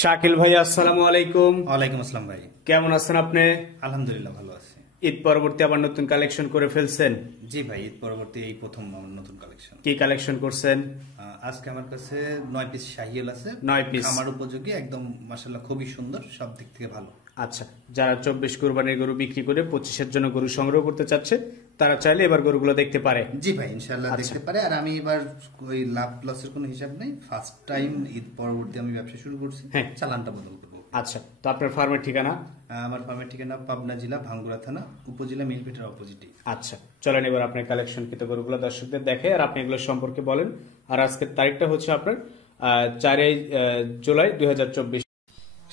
শাকিল ভাই, আসসালামু আলাইকুম। ওয়ালাইকুম আসসালাম ভাই। কেমন আছেন আপনি? আলহামদুলিল্লাহ ভালো আছি। ঈদ পরবর্তী আবার নতুন কালেকশন করে ফেলছেন? জি ভাই, ঈদ পরবর্তী এই প্রথম আমার নতুন কালেকশন। কি কালেকশন করছেন? আজকে আমার কাছে 9 পিস শাহিওয়াল আছে। 9 পিস আমার উপযোগী, একদম মাশাআল্লাহ খুবই সুন্দর, সব দিক থেকে ভালো। আচ্ছা, যারা 24 কুরবানির গরু বিক্রি করে 25-এর জন্য গরু সংগ্রহ করতে চাচ্ছে তারা চাইলে এবার গরুগুলো দেখতে পারে। জি ভাই, ইনশাআল্লাহ দেখতে পারে। আর আমি এবার ওই লাভ লসের কোনো হিসাব নেই, ফার্স্ট টাইম ঈদ পরবর্তী আমি ব্যবসা শুরু করছি। চালানটা বদল করবো। আচ্ছা, তো আপনার ফার্মের ঠিকানা? আমার ফার্মের ঠিকানা পাবনা জেলা ভাঙ্গুড়া থানা, উপজেলা মিলপিটার অপোজিটে। আচ্ছা, চলেন এবার আপনার কালেকশন কৃত গরুগুলো দর্শকদের দেখে আর আপনি এগুলো সম্পর্কে বলেন। আর আজকের তারিখটা হচ্ছে আপনার 4 জুলাই 2024।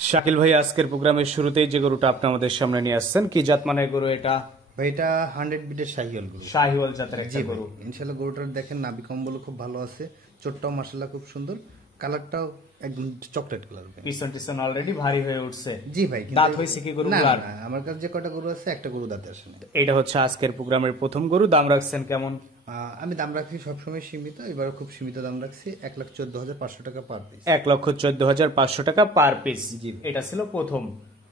শাকিল ভাই, আজকের প্রোগ্রামের শুরুতেই যে গরুটা আপনি আমাদের সামনে নিয়ে আসছেন, কি জাত মানের গরু এটা? ভাই এটা 100 বিটের শাহিওয়াল গরু। শাহিওয়াল জাতের একটা গরু। ইনশাআল্লাহ গরুটার দেখেন নাভি কম্বল খুব ভালো আছে, চোটটাও মাশাআল্লাহ খুব সুন্দর, কালারটাও একদম চকলেট কালার। পিছন টিছন অলরেডি ভারী হয়ে উঠছে। জি ভাই, দাঁত হইছে কি গরুগুলার? না, আমার কাছে যে কটা গরু আছে একটা গরু দাঁতে আসে না। এটা হচ্ছে আজকের প্রোগ্রামের প্রথম গরু। দাম রাখছেন কেমন? আমি দাম রাখি সবসময় সীমিত, এবারে খুব সীমিত দাম রাখছি, 1,14,500 টাকা পার পিস। 1,14,500 টাকা পার পিস। এটা ছিল প্রথম।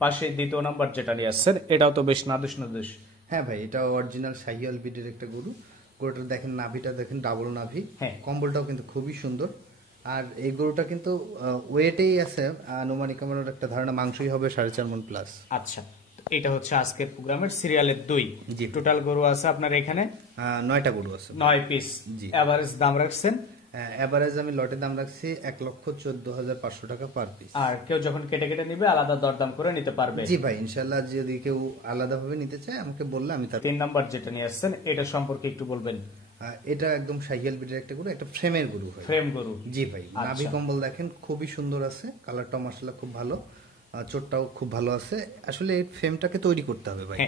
পাশে দ্বিতীয় নাম্বার যেটা নিয়ে আসছেন এটাও তো বেশ নাদুস নাদুস। হ্যাঁ ভাই, এটা অরিজিনাল শাহিওয়াল বিটের একটা গরু। গরুটার দেখেন নাভিটা দেখেন ডাবল নাভি, হ্যাঁ, কম্বলটাও কিন্তু খুবই সুন্দর। আর এই গরুটা কিন্তু ওয়েটেই আছে আনুমানিক আমার একটা ধারণা মাংসই হবে 4.5 মণ প্লাস। আচ্ছা, এটা হচ্ছে আজকের প্রোগ্রামের সিরিয়ালের 2। জি, টোটাল গরু আছে আপনার এখানে 9টা গরু আছে, 9 পিস। জি, এভারেজ দাম রাখছেন? এভারেজ আমি লটের দাম রাখছি 1,14,500 টাকা পার পিস। আর কেউ যখন কেটে কেটে নিবে আলাদা দরদাম করে নিতে পারবে? জি ভাই, ইনশাআল্লাহ যদি কেউ আলাদাভাবে নিতে চায় আমাকে বললে আমি তার। 3 নাম্বার যেটা নিয়ে আসছেন এটা সম্পর্কে একটু বলবেন। এটা একদম শাহিয়াল বিটের একটা গরু, একটা ফ্রেমের গরু হয়। ফ্রেম গরু? জি ভাই, নাভি কম্বল দেখেন খুবই সুন্দর আছে, কালারটাও মাশাআল্লাহ খুব ভালো, চোটটাও খুব ভালো আছে। আসলে এই ফ্রেমটাকে তৈরি করতে হবে ভাই,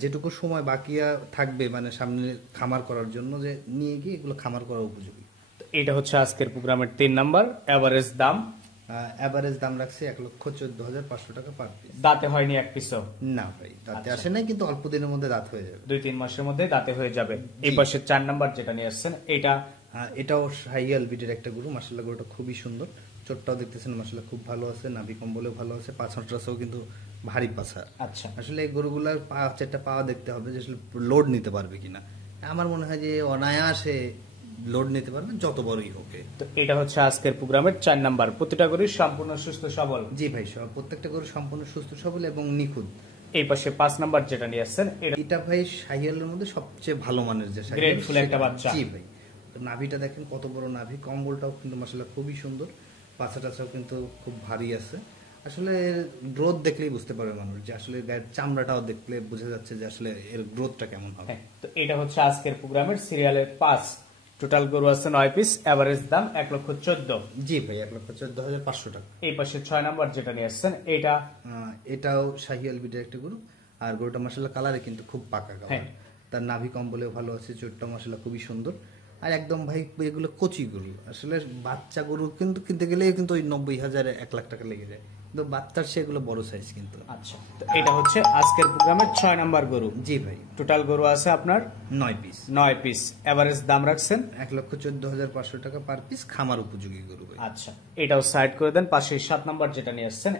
যেটুকু সময় বাকি থাকবে মানে সামনে খামার করার জন্য, যে নিয়ে গিয়ে এগুলো খামার করার উপযোগী। এটা হচ্ছে আজকের প্রোগ্রামের 3 নাম্বার। এভারেজ দাম রাখছে 1,14,500 টাকা পার পিস। দাঁতে হয়নি এক পিসও? না ভাই, দাঁতে আসে নাই, কিন্তু অল্প দিনের মধ্যে দাঁত হয়ে যাবে, 2-3 মাসের মধ্যে দাঁতে হয়ে যাবে। এই পাশে 4 নাম্বার যেটা নিয়ে আসছেন এটাও শাহিয়াল বিটের একটা গরু। মাশাআল্লাহ গরুটা খুবই সুন্দর, চোটটাও দেখতেছেন মাশাআল্লাহ খুব ভালো আছে, নাভি কম্বলেও ভালো আছে, পাছাটাও কিন্তু ভারী পাছা। আচ্ছা, আসলে এই গরুগুলার চারটা পাওয়া দেখতে হবে যে আসলে লোড নিতে পারবে কিনা। আমার মনে হয় যে অনায়াসে লোড নিতে পারবে, যত বড়ই হোক। তো এটা হচ্ছে আজকের প্রোগ্রামের 4 নাম্বার। প্রতিটা গরু সম্পূর্ণ সুস্থ সবল? জি ভাই, প্রত্যেকটা গরু সম্পূর্ণ সুস্থ সবল এবং নিখুঁত। এই পাশে 5 নাম্বার যেটা নিয়ে আসছেন এটা ভাই শাহিয়ালের মধ্যে সবচেয়ে ভালো মানের যে গ্রেটফুল একটা বাচ্চা। জি ভাই, নাভিটা দেখেন কত বড় নাভি, কম্বলটাও কিন্তু মাশাআল্লাহ খুবই সুন্দর, পাছাটাও কিন্তু খুব ভারী আছে। আসলে এর গ্রোথ দেখলেই বুঝতে পারবে মানুষ যে আসলে গায়ের চামড়াটাও দেখলে বোঝা যাচ্ছে যে আসলে এর গ্রোথটা কেমন হবে। তো এটা হচ্ছে আজকের প্রোগ্রামের সিরিয়ালের 5। টোটাল গরু আছে 9 পিস। এভারেজ দাম 1,14,000। জি ভাই, 1,14,500 টাকা। এই পাশে 6 নাম্বার যেটা নিয়ে আসছেন এটাও শাহিয়াল বিটের একটা গরু। আর গরুটা মাশাআল্লাহ কালারে কিন্তু খুব পাকা কালার, তার নাভি কম্বলেও ভালো আছে, চোটটা মাশাআল্লাহ খুবই সুন্দর। আর একদম ভাই এগুলো কচি গরু, আসলে বাচ্চা গরু কিন্তু কিনতে গেলে কিন্তু ওই 90,000 1 লাখ টাকা লেগে যায়, কিন্তু বাচ্চার সেগুলো বড় সাইজ কিন্তু। আচ্ছা, তো এটা হচ্ছে আজকের প্রোগ্রামের 6 নাম্বার গরু। জি ভাই, টোটাল গরু আছে আপনার 9 পিস। 9 পিস। এভারেজ দাম রাখছেন 1,14,500 টাকা পার পিস, খামার উপযোগী গরু ভাই। আচ্ছা, এটাও সাইড করে দেন। পাশে 7 নাম্বার যেটা নিয়ে আসছেন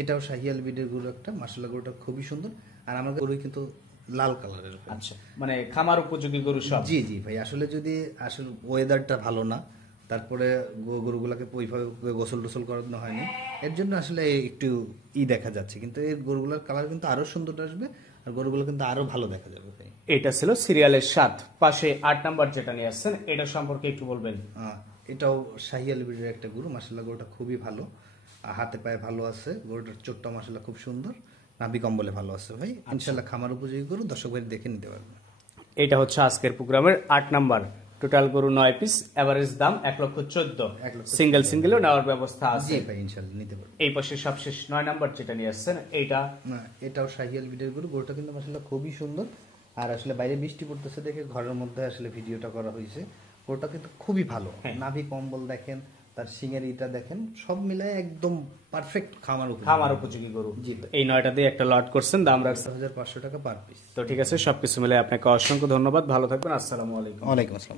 এটাও শাহিয়াল বিটের গরু একটা, মাশাআল্লাহ গরুটা খুবই সুন্দর। আর আমার গরু কিন্তু লাল কালারের। আচ্ছা, মানে খামার উপযোগী গরু সব? জি জি ভাই, আসলে যদি আসলে ওয়েদারটা ভালো না, তারপরে গরুগুলাকে ওইভাবে গোসল টোসল করানো হয়নি, এর জন্য আসলে একটু দেখা যাচ্ছে, কিন্তু এই গরুগুলার কালার কিন্তু আরো সুন্দর আসবে, আর গরুগুলো কিন্তু আরো ভালো দেখা যাবে ভাই। এটা ছিল সিরিয়ালের 7। পাশে 8 নাম্বার যেটা নিয়ে আসছেন এটা সম্পর্কে একটু বলবেন। এটাও শাহিয়াল ব্রিডের একটা গরু, মাশাআল্লাহ গরুটা খুবই ভালো, হাতে পায়ে ভালো আছে, গরুটার চোখটা মাশাআল্লাহ খুব সুন্দর, নাভি কম্বলে ভালো আছে ভাই। ইনশাআল্লাহ খামার উপযোগী গরু, দর্শক ভাই দেখে নিতে পারবে। এটা হচ্ছে আজকের প্রোগ্রামের 8 নাম্বার। টোটাল গরু 9 পিস। এভারেজ দাম 1,14,000। সিঙ্গেলও নেওয়ার ব্যবস্থা আছে? জি ভাই, ইনশাআল্লাহ নিতে পারবে। এই পাশে সবশেষ 9 নাম্বার যেটা নিয়ে আসছেন এটাও শাহিয়াল ব্রিডের গরু। গরুটা কিন্তু মাশাআল্লাহ খুবই সুন্দর, আর আসলে বাইরে বৃষ্টি পড়তেছে দেখে ঘরের মধ্যে আসলে ভিডিওটা করা হয়েছে। গরুটা কিন্তু খুবই ভালো, নাভি কম্বল দেখেন, তার সিংয়ের ইটা দেখেন, সব মিলায় একদম পারফেক্ট খামার উপযোগী গরু। জি, এই 9টা দিয়ে একটা লট করছেন, দাম রাখছেন 1,500 টাকা পার পিস। তো ঠিক আছে, সবকিছু মিলে আপনাকে অসংখ্য ধন্যবাদ। ভালো থাকবেন। আসসালামু আলাইকুম। ওয়ালাইকুম আসসালাম।